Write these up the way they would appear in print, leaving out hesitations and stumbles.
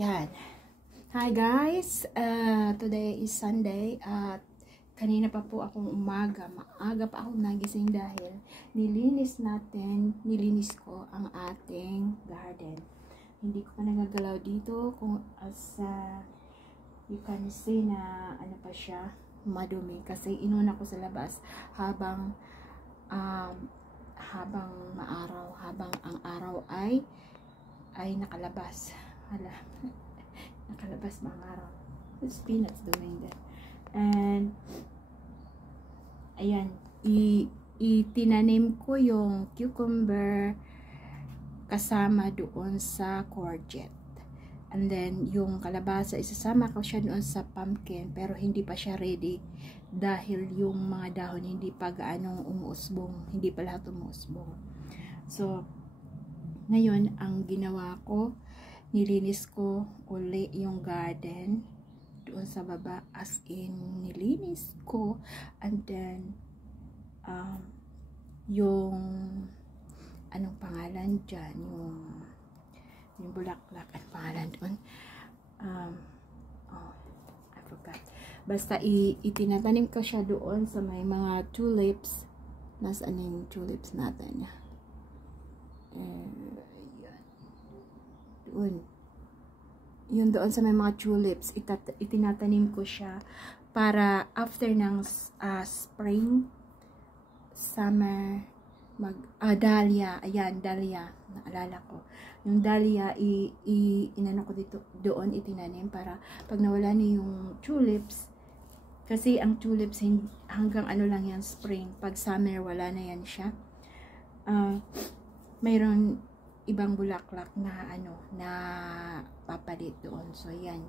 Yan. Hi guys! Today is Sunday at kanina pa po akong maaga pa akong nagising dahil nilinis ko ang ating garden. Hindi ko pa nagagalaw dito kung as you can see na ano pa siya, madumi kasi inuna ko sa labas habang ang araw ay nakalabas. Hala. Nakalabas ba ang araw? It's peanuts doing that. And ayan, itinanim ko yung cucumber kasama doon sa courgette. And then yung kalabasa isasama ko siya doon sa pumpkin pero hindi pa siya ready dahil yung mga dahon hindi pa gaano umuusbong, hindi pa lahat umuusbong. So ngayon ang ginawa ko, nilinis ko uli yung garden doon sa baba, as in nilinis ko, and then yung anong pangalan dyan, yung bulaklak, anong pangalan doon, I forgot, basta itinatanim ko siya doon sa may mga tulips. Nasaan yung tulips natin yun doon sa may mga tulips, itinatanim ko siya para after ng spring, summer, dahlia, ayan, dahlia, naalala ko, yung dahlia, inano ko dito, doon itinanim para pag nawala na yung tulips, kasi ang tulips hanggang ano lang yan, spring, pag summer wala na yan siya, mayroon ibang bulaklak na na papalit doon. So yan.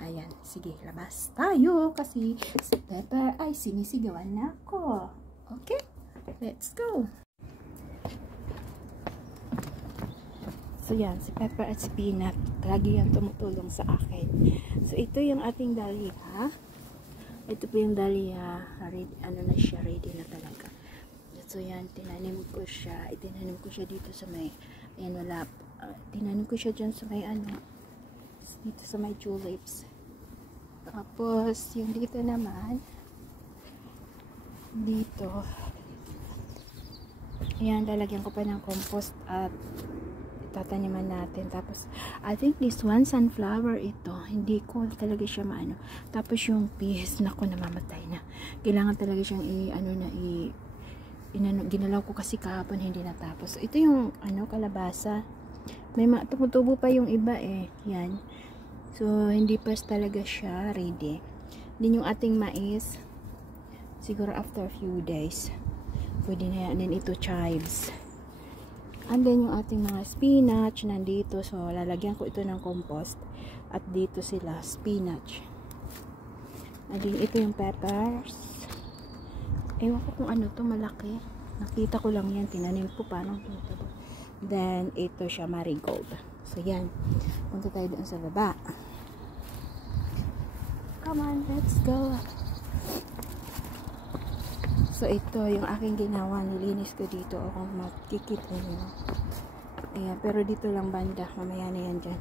Ayan, sige, labas tayo kasi si Pepper ay sinisigawan na ako. Okay, let's go. So yan, si Pepper at si Peanut, lagi yan tumutulong sa akin. So ito yung ating dahlia. Ito po yung dahlia, ano na siya, ready na talaga. So yan, itinanim ko siya dito sa may, ayan, wala, tinanim ko siya dyan sa may dito sa may tulips. Tapos yung dito naman, dito, ayan, lalagyan ko pa ng compost at tataniman natin. Tapos I think this one, sunflower ito, hindi ko talaga siya maano. Tapos yung peas, naku, namamatay na. Kailangan talaga siyang ginalaw ko kasi kahapon, hindi natapos. So, ito yung kalabasa. May tumutubo pa yung iba yan. So hindi pa talaga siya ready. Din yung ating mais, siguro after a few days pwede na yan. Then ito chives. And then yung ating mga spinach nandito. So lalagyan ko ito ng compost. At dito sila spinach. And then ito yung peppers. Ewan ko kung ano to, malaki. Nakita ko lang yan, tinanim ko paano ito. Then ito siya, marigold. So yan, punta tayo doon sa baba. Come on, let's go. So ito yung aking ginawa, nilinis ko dito kung makikita nyo. Ayan, pero dito lang banda, mamaya na yan dyan.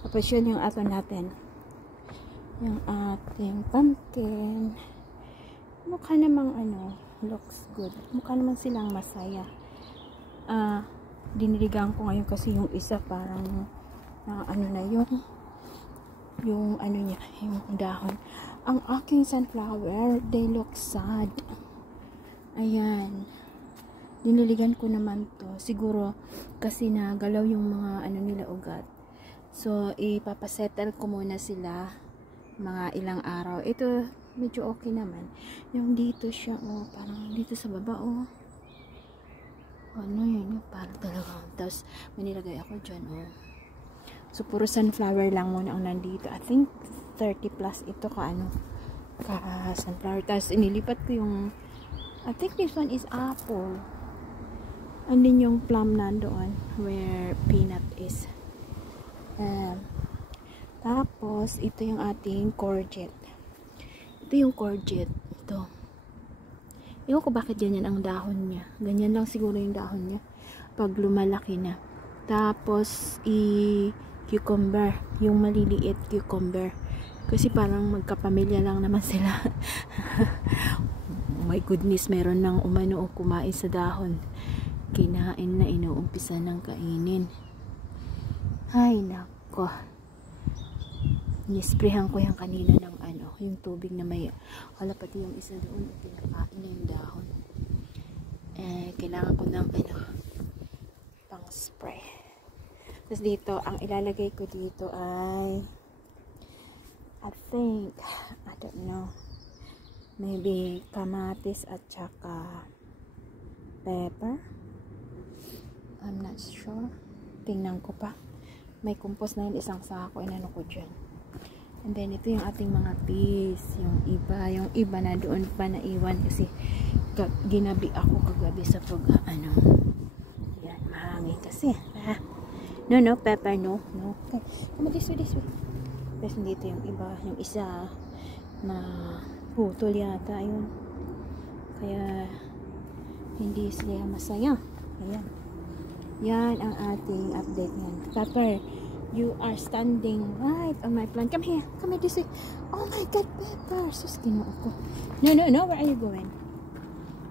Tapos yun yung ato natin, yung ating pumpkin. Mukha namang looks good. Mukha naman silang masaya. Diniligan ko ngayon kasi yung isa parang na yung niya, yung dahon. Ang aking sunflower, they look sad. Ayan. Diniligan ko naman to. Siguro kasi nagalaw yung mga nila ugat. So ipapasettle ko muna sila mga ilang araw. Ito medyo okay naman. Yung dito siya, parang dito sa baba, yun, parang talaga. Tapos, manilagay ako dyan, So, puro sunflower lang muna ang nandito. I think, 30 plus ito ka sunflower. Tapos, inilipat ko yung, I think this one is apple. And then yung plum nandoon, where peanut is. Tapos, ito yung ating courgette. Ito yung courgette. Ito. Ewan ko bakit ganyan ang dahon niya. Ganyan lang siguro yung dahon niya. Pag lumalaki na. Tapos, cucumber. Yung maliliit cucumber. Kasi parang magkapamilya lang naman sila. Oh my goodness, meron nang umano o kumain sa dahon. Kinain na, inuumpisa ng kainin. Ay, nako. Nisprehan ko yan kanina ng yung tubig na may, wala pati yung isa doon, pinakain na yung dahon. Kailangan ko ng pang spray. Tapos dito, ang ilalagay ko dito ay I don't know, maybe kamatis at saka pepper. I'm not sure. Tingnan ko pa. May compost na yun, isang sako, inano ko dyan. And then, ito yung ating mga peas. Yung iba na doon pa naiwan kasi ginabi ako kagabi sa yan, mahangin kasi. No, pepper, no. Okay. Come this way. Tapos dito yung iba, yung isa na putol yata yun. Kaya, hindi sila masaya. Ayan. Yan ang ating update yan. Pepper, you are standing right on my plant. Come here this way. Oh my God, Pepper. Sus, kinuha ko. No. Where are you going?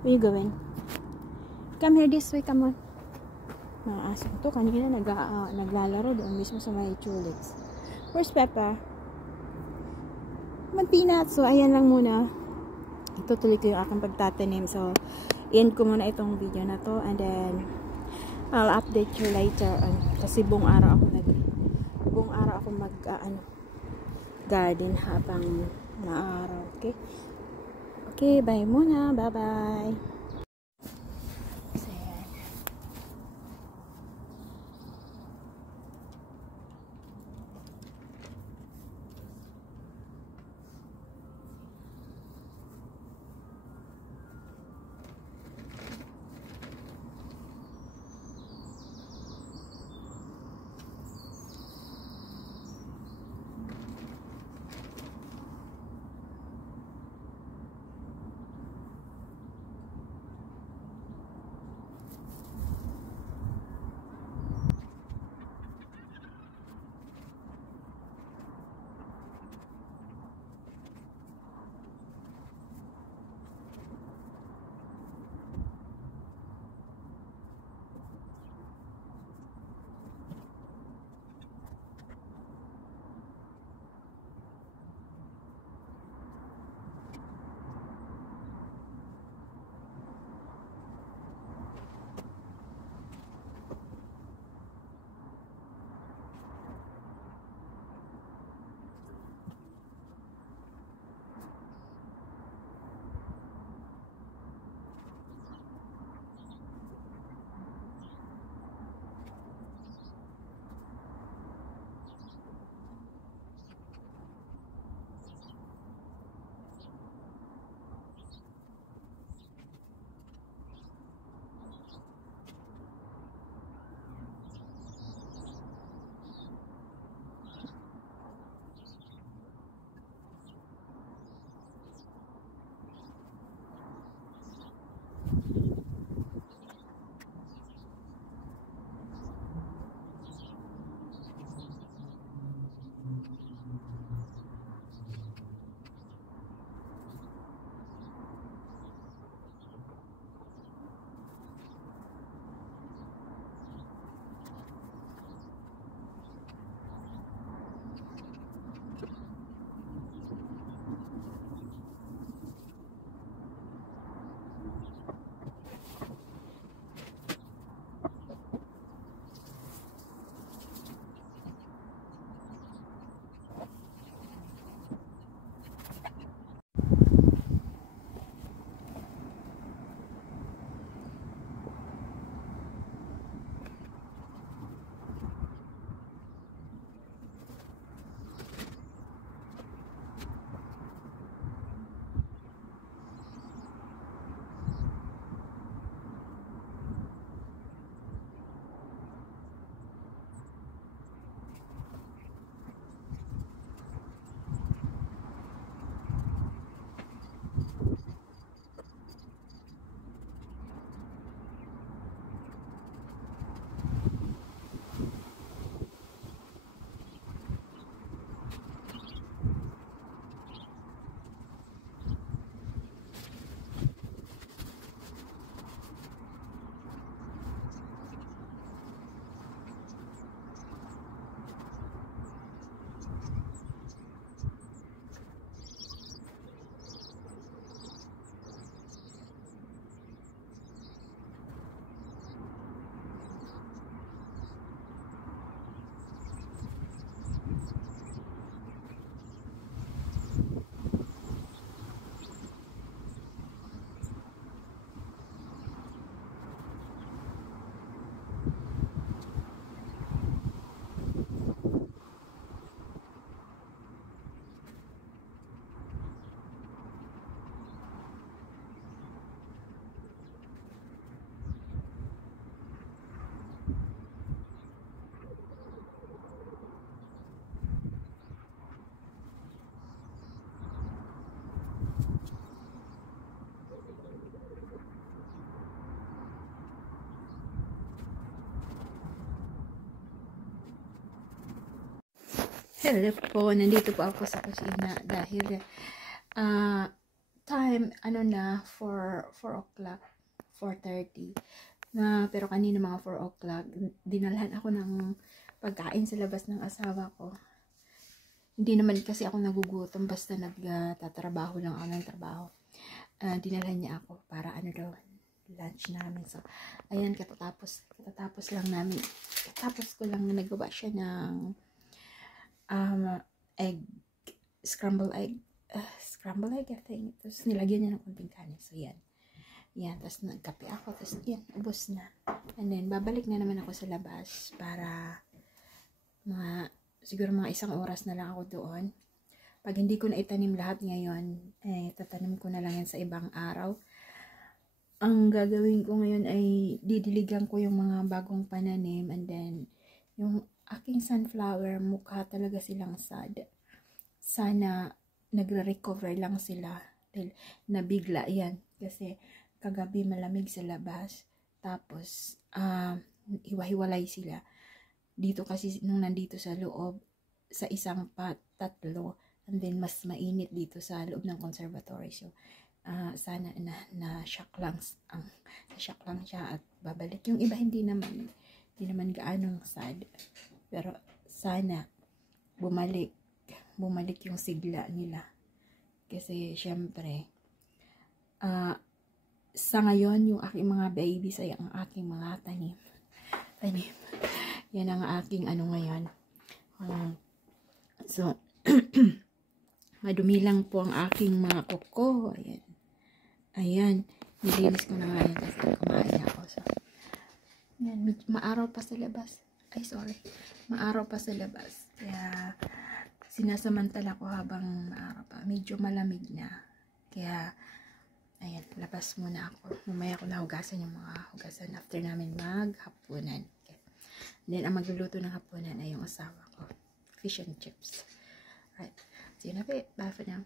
Where are you going? Come here this way. Come on. Mga aso to. Kanina naglalaro doon mismo sa may tulips. Where's Pepper? Peanuts. So, ayan lang muna. Itutuloy ko yung aking pagtatanim. So, end ko muna itong video na to. And then, I'll update you later. Kasi buong araw ako mag garden habang maaraw. Okay, bye muna. Bye. Hello po, nandito po ako sa kusina dahil time, ano na, 4 o'clock, 4:30 na, pero kanina mga 4 o'clock, dinalhan ako ng pagkain sa labas ng asawa ko. Hindi naman kasi ako nagugutom, basta nagtatrabaho lang ako ng trabaho. Dinalhan niya ako para ano daw, lunch namin. So, ayan, katatapos lang namin, katapos ko lang na nagawa siya ng egg, scrambled egg, I think. Tapos nilagyan niya ng konting kanin. So, yan. Yan, tapos nagkape ako. Tapos, yan, ubos na. And then, babalik na naman ako sa labas para siguro mga 1 oras na lang ako doon. Pag hindi ko na itanim lahat ngayon, tatanim ko na lang yan sa ibang araw. Ang gagawin ko ngayon ay didiligan ko yung mga bagong pananim, and then yung aking sunflower, mukha talaga silang sad. Sana nagre-recover lang sila dahil nabigla yan kasi kagabi malamig sa labas, tapos hiwa-hiwalay sila dito kasi nung nandito sa loob sa isang tatlo, and then mas mainit dito sa loob ng conservatory. So sana na-shock lang siya at babalik. Yung iba hindi naman gaanong sad, pero sana bumalik yung sigla nila kasi syempre sa ngayon yung aking mga babies ay ang aking mga tanim yan ang aking ano ngayon. So madumi lang po ang aking mga kuko. Ayan, nilinis ko na nga yan kasi kumain ako. So, yan, maaraw pa sa labas. Ay, sorry. Maaraw pa sa labas. Kaya, sinasamantala ko habang maaraw pa. Medyo malamig na. Kaya, ayan, labas muna ako. Mamaya ko nahugasan yung mga hugasan after namin maghapunan. Okay. Then, ang magluluto ng hapunan ay yung asawa ko. Fish and chips. Right. See you na, bye for now.